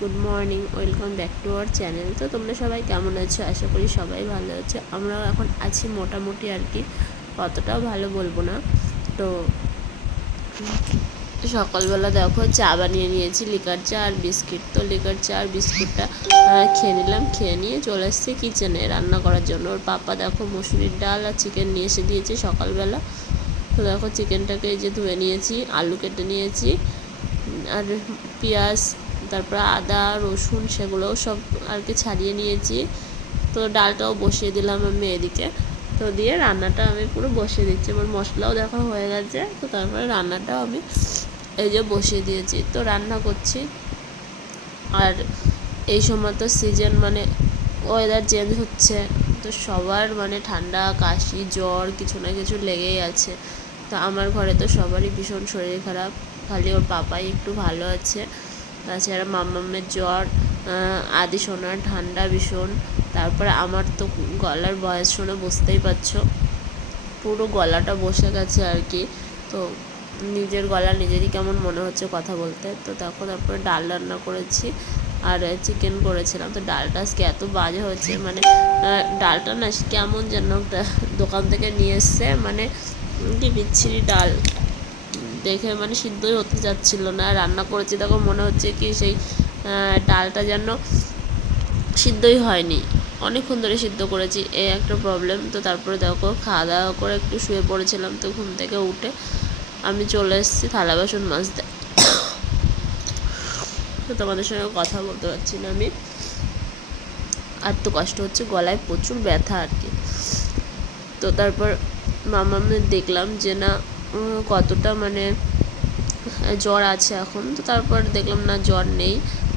Good morning, welcome back to our channel. তো তোমরা সবাই কেমন আছো? আশা করি সবাই ভালো আছো। আমরাও এখন আছি মোটামুটি আর কি, অতটাও ভালো বলবো না। তো সকালবেলা দেখো চা বানিয়ে নিয়েছি, লিকার চা আর বিস্কিট। তো লিকার চা আর বিস্কুটটা খেয়ে নিলাম, খেয়ে নিয়ে চলে এসেছি কিচেনে রান্না করার জন্য। ওর পাপা দেখো মসুরির ডাল আর চিকেন নিয়ে এসে দিয়েছে সকালবেলা। তো দেখো চিকেনটাকে এই যে ধুয়ে নিয়েছি, আলু কেটে নিয়েছি আর পেঁয়াজ, তারপরে আদা রসুন সেগুলোও সব আর কি ছাড়িয়ে নিয়েছি। তো ডালটাও বসিয়ে দিলাম আমি এদিকে। তো দিয়ে রান্নাটা আমি পুরো বসিয়ে দিচ্ছি, আমার মশলাও দেখা হয়ে গেছে। তো তারপরে রান্নাটাও আমি এই যে বসিয়ে দিয়েছি, তো রান্না করছি। আর এই সময় তো সিজন মানে ওয়েদার চেঞ্জ হচ্ছে, তো সবার মানে ঠান্ডা কাশি জ্বর কিছু না কিছু লেগেই আছে। তো আমার ঘরে তো সবারই ভীষণ শরীর খারাপ, খালি ওর পাপাই একটু ভালো আছে। তাছাড়া মাম্মামের জ্বর, আদি সোনার ঠান্ডা ভীষণ। তারপরে আমার তো গলার বয়স শুনে বুঝতেই পারছো, পুরো গলাটা বসে গেছে আর কি। তো নিজের গলা নিজেরই কেমন মনে হচ্ছে কথা বলতে। তো দেখো তারপরে ডাল রান্না করেছি আর চিকেন করেছিলাম। তো ডালটা আজকে এত বাজে হয়েছে, মানে ডালটা না কেমন যেন দোকান থেকে নিয়ে এসছে, মানে কি বিচ্ছিরি ডাল, দেখে মানে সিদ্ধই হতে যাচ্ছিল না। রান্না করেছি দেখো মনে হচ্ছে কি সেই ডালটা যেন সিদ্ধই হয়নি, অনেকক্ষণ ধরে সিদ্ধ করেছি, এই একটা প্রবলেম। তো তারপরে দেখো খাওয়া দাওয়া করে একটু শুয়ে পড়েছিলাম। তো ঘুম থেকে উঠে আমি চলে এসেছি থালা বাসন মাজতে। তো তোমাদের সঙ্গে কথা বলতে পারছি না আমি, আর তো কষ্ট হচ্ছে, গলায় প্রচুর ব্যথা আর কি। তো তারপর মামামের দেখলাম যে না কতটা মানে জ্বর আছে এখন। তো তারপর দেখলাম না জ্বর নেই।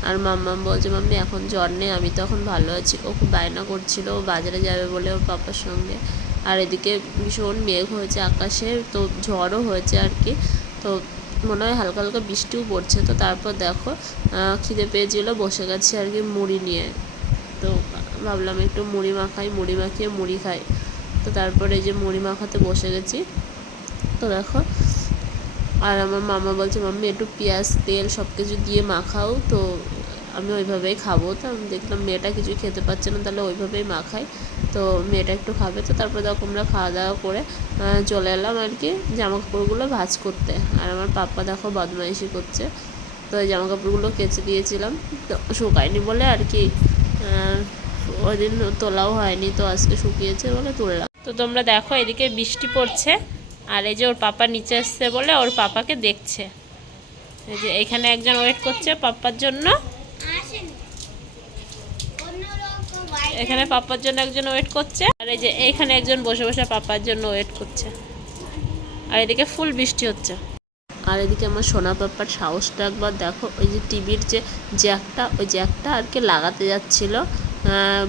আর মাম্মাম বলছে মাম্মি এখন জ্বর নেই, আমি তো এখন ভালো আছি। ও খুব বায়না করছিল ও বাজারে যাবে বলে ওর পাপার সঙ্গে। আর এদিকে ভীষণ মেঘ হয়েছে আকাশে, তো ঝড়ও হয়েছে আর কি। তো মনে হয় হালকা হালকা বৃষ্টিও পড়ছে। তো তারপর দেখো খিদে পেয়েছিল, বসে গেছে আর কি মুড়ি নিয়ে। তো ভাবলাম একটু মুড়ি মাখাই, মুড়ি মাখিয়ে মুড়ি খাই। তো তারপরে এই যে মুড়ি মাখাতে বসে গেছি। তো দেখো আর আমার মামা বলছে মাম্মি একটু পেঁয়াজ তেল সব কিছু দিয়ে মাখাও, তো আমি ওইভাবেই খাবো। তো আমি দেখলাম মেয়েটা কিছুই খেতে পাচ্ছে না, তাহলে ওইভাবেই মাখাই, তো মেয়েটা একটু খাবে। তো তারপর দেখো আমরা খাওয়া দাওয়া করে চলে এলাম আর কি জামা কাপড়গুলো ভাঁজ করতে। আর আমার পাপ্পা দেখো বদমাইশি করছে। তো এই জামা কাপড়গুলো কেচে দিয়েছিলাম, তো শুকায়নি বলে আর কি ওই দিন তোলাও হয়নি, তো আজকে শুকিয়েছে বলে তুললাম। তো তোমরা দেখো এদিকে বৃষ্টি পড়ছে, আর এই যে ওর পাপা নিচে এসছে বলে ওর পাপাকে দেখছে। এই যে এখানে একজন ওয়েট করছে পাপ্পার জন্য, এখানে পাপ্পার জন্য একজন ওয়েট করছে, আর এই যে এইখানে একজন বসে বসে পাপ্পার জন্য ওয়েট করছে। আর এদিকে ফুল বৃষ্টি হচ্ছে। আর এদিকে আমার সোনা পাপ্পার সাহসটা একবার দেখো, ওই যে টিভির যে জ্যাকটা, ওই জ্যাকটা আর কি লাগাতে যাচ্ছিল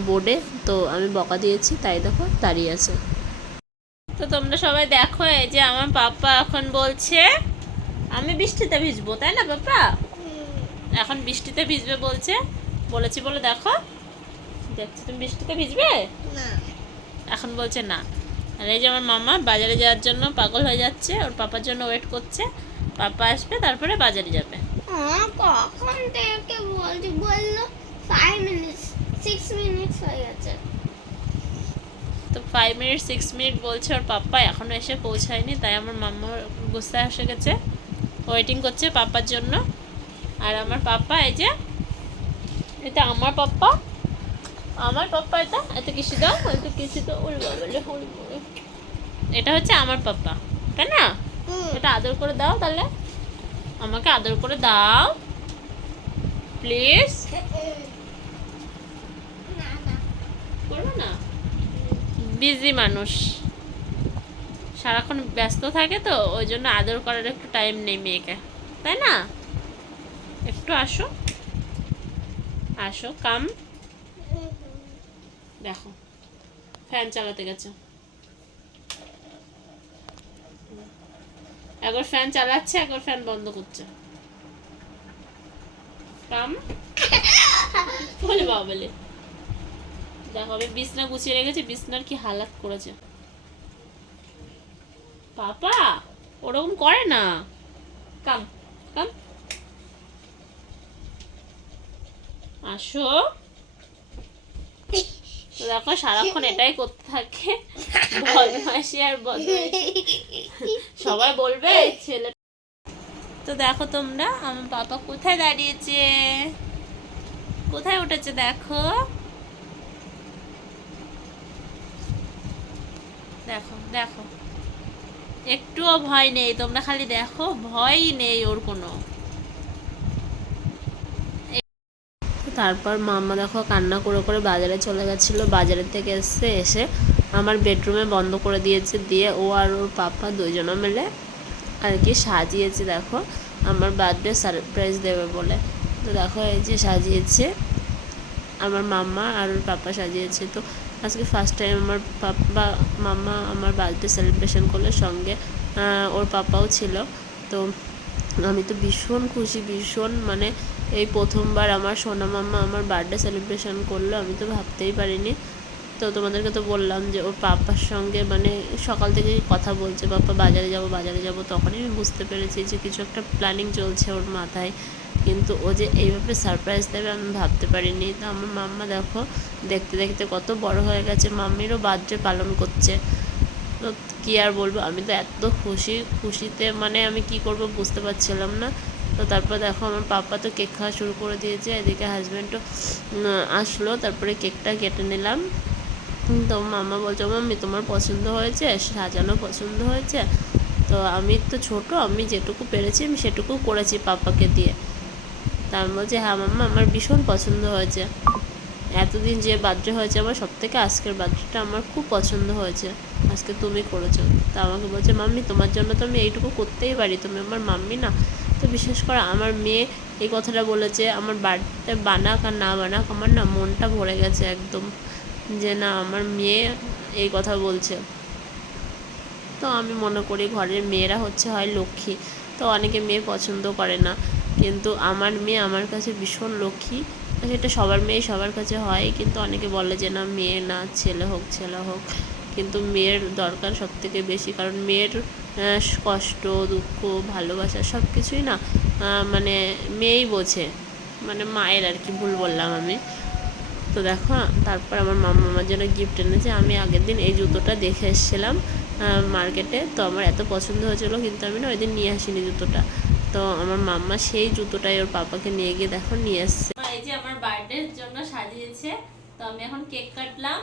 বোর্ডে, তো আমি বকা দিয়েছি, তাই দেখো দাঁড়িয়ে আছে। তো তোমরা সবাই দেখো এই যে আমার পাপ্পা এখন বলছে আমি বৃষ্টিতে ভিজবো, তাই না পাপ্পা? এখন বৃষ্টিতে ভিজবে বলছে, বলেছি বলে দেখো, দেখছি তুমি বৃষ্টিতে ভিজবে না, এখন বলছে না। আর এই যে আমার মামা বাজারে যাওয়ার জন্য পাগল হয়ে যাচ্ছে, ওর পাপার জন্য ওয়েট করছে, পাপা আসবে তারপরে বাজারে যাবে। কখন থেকে বলছি, বললো 5 মিনিট 6 মিনিট হয়ে গেছে। তো 5 মিনিট 6 মিনিট বলছে ওর পাপ্পা, এখনো এসে পৌঁছায়নি। তাই আমার মাম্মা গুস্সা এসে গেছে, ওয়েটিং করছে পাপার জন্য। আর আমার পাপ্পা এই যে, এটা আমার পাপ্পা, আমার পাপ্পা, এটা এত কিছু দাও, এত কিছু তো এটা হচ্ছে আমার পাপ্পা, তাই না? এটা আদর করে দাও, তাহলে আমাকে আদর করে দাও প্লিজ। করবো না, বিজি মানুষ, সারাক্ষণ ব্যস্ত থাকে, তো ওই জন্য আদর করার একটু টাইম নেই মেয়েকে, তাই না? একটু আসো, আসো, কাম। দেখো ফ্যান চালাতে গেছে, একবার ফ্যান চালাচ্ছে একবার ফ্যান বন্ধ করছে, কাম বলে বাবা বলে। দেখো আমি বিছনা গুছিয়ে রেখেছি, বিছনার কি হালাত করেছে পাপা, ওরকম করে না, কাম কাম। আসো। তো দেখো সারাক্ষণ এটাই করতে থাকে, বদমাইশি আর বদমাইশি। সবাই বলবে এই ছেলে। তো দেখো তোমরা আমার পাপা কোথায় দাঁড়িয়েছে, কোথায় উঠেছে দেখো, দেখো দেখো, একটুও ভয় নেই। তোমরা খালি দেখো, ভয়ই নেই ওর কোনো। তারপর মাম্মা দেখো কান্না করে করে বাজারে চলে গেছিলো। বাজারের থেকে এসে আমার বেডরুমে বন্ধ করে দিয়েছে, দিয়ে ও আর ওর পাপা দুজনে মিলে আর কি সাজিয়েছে। দেখো আমার বার্থডে সারপ্রাইজ দেবে বলে। তো দেখো এই যে সাজিয়েছে আমার মাম্মা আর ওর পাপা সাজিয়েছে। তো আজকে ফার্স্ট টাইম আমার পাপা মাম্মা আমার বার্থডে সেলিব্রেশন করলে, সঙ্গে ওর পাপাও ছিল। তো আমি তো ভীষণ খুশি, ভীষণ, মানে এই প্রথমবার আমার সোনা মাম্মা আমার বার্থডে সেলিব্রেশন করলো, আমি তো ভাবতেই পারিনি। তো তোমাদেরকে তো বললাম যে ওর পাপার সঙ্গে মানে সকাল থেকে কথা বলছে, পাপা বাজারে যাব, তখনই আমি বুঝতে পেরেছি যে কিছু একটা প্ল্যানিং চলছে ওর মাথায়। কিন্তু ও যে এইভাবে সারপ্রাইজ দেবে আমি ভাবতে পারিনি। তো আমার মাম্মা দেখো দেখতে দেখতে কত বড় হয়ে গেছে, মাম্মিরও বার্থডে পালন করছে। তো কী আর বলবো, আমি তো এত খুশিতে মানে আমি কি করব বুঝতে পারছিলাম না। তো তারপর দেখো আমার পাপা তো কেক খাওয়া শুরু করে দিয়েছে, এদিকে হাজব্যান্ডও আসলো, তারপরে কেকটা কেটে নিলাম। তো মাম্মা বলছে মাম্মি তোমার পছন্দ হয়েছে, সাজানো পছন্দ হয়েছে? তো আমি তো ছোট, আমি যেটুকু পেরেছি আমি সেটুকু করেছি পাপাকে দিয়ে। তার বলছে হ্যাঁ মাম্মা আমার ভীষণ পছন্দ হয়েছে, এতদিন যে বার্থডে হয়েছে আমার সবথেকে আজকের বার্থডেটা আমার খুব পছন্দ হয়েছে, আজকে তুমি করেছো। তা আমাকে বলছে মাম্মি তোমার জন্য তো আমি এইটুকু করতেই পারি, তুমি আমার মাম্মি না? তো বিশেষ করে আমার মেয়ে এই কথাটা বলেছে, আমার বার্থডে বানাক আর না বানাক আমার না মনটা ভরে গেছে একদম, যে না আমার মেয়ে এই কথা বলছে। তো আমি মনে করি ঘরের মেয়েরা হচ্ছে হয় লক্ষ্মী, তো অনেকে মেয়ে পছন্দ করে না, কিন্তু আমার মেয়ে আমার কাছে ভীষণ লক্ষ্মী। সেটা সবার মেয়ে সবার কাছে হয়, কিন্তু অনেকে বলে যে না মেয়ে না, ছেলে হোক, কিন্তু মেয়ের দরকার সবথেকে বেশি, কারণ মেয়ের কষ্ট দুঃখ ভালোবাসা সব কিছুই না মানে মেয়েই বোঝে, মানে মায়ের আর কি, ভুল বললাম আমি। তো দেখো তারপর আমার মাম্মা আমার জন্য গিফট এনেছে। আমি আগের দিন এই জুতোটা দেখে এসেছিলাম মার্কেটে, তো আমার এত পছন্দ হয়েছিলো, কিন্তু আমি না ওই দিন নিয়ে আসিনি জুতোটা। তো আমার মাম্মা সেই জুতোটাই ওর পাপাকে নিয়ে গিয়ে দেখো নিয়ে এসছে। এই যে আমার বার্থডের জন্য সাজিয়েছে, তো আমি এখন কেক কাটলাম।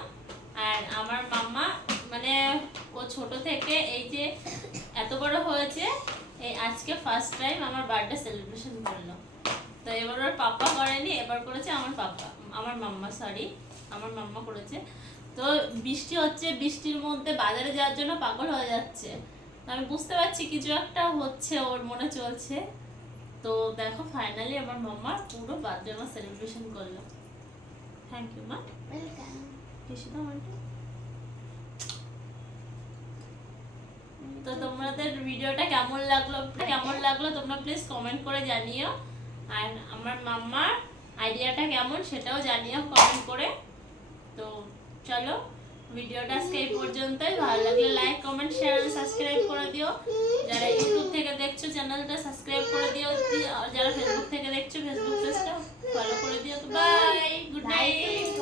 আর আমার মাম্মা মানে ও ছোট থেকে এই যে এত বড় হয়েছে, এই আজকে ফার্স্ট টাইম আমার বার্থডে সেলিব্রেশন করলো। তো এবার ওর পাপা করেনি, এবার করেছে আমার পাপা, আমার মাম্মা, সরি আমার মাম্মা করেছে। তো বৃষ্টি হচ্ছে, বৃষ্টির মধ্যে বাজারে যাওয়ার জন্য পাগল হয়ে যাচ্ছে। আমি বুঝতে পারছি কিছু একটা হচ্ছে ওর মনে চলছে। তো দেখো ফাইনালি আমার মাম্মা পুরো বার্থডে সেলিব্রেশন করলো। থ্যাংক ইউ মা। ওয়েলকাম। তো তোমাদের ভিডিওটা কেমন লাগলো তোমরা প্লিজ কমেন্ট করে জানিও। আর আমার মাম্মার আইডিয়াটা কেমন সেটাও জানিও কমেন্ট করে। তো চলো ভিডিওটা আজকে এই পর্যন্তই। ভালো লাগলে লাইক কমেন্ট শেয়ার আর সাবস্ক্রাইব করে দিও। যারা ইউটিউব থেকে দেখছো চ্যানেলটা সাবস্ক্রাইব করে দিও, আর যারা ফেসবুক থেকে দেখছো ফেসবুক পেজটা ফলো করে দিও। তো বাই, গুড নাইট।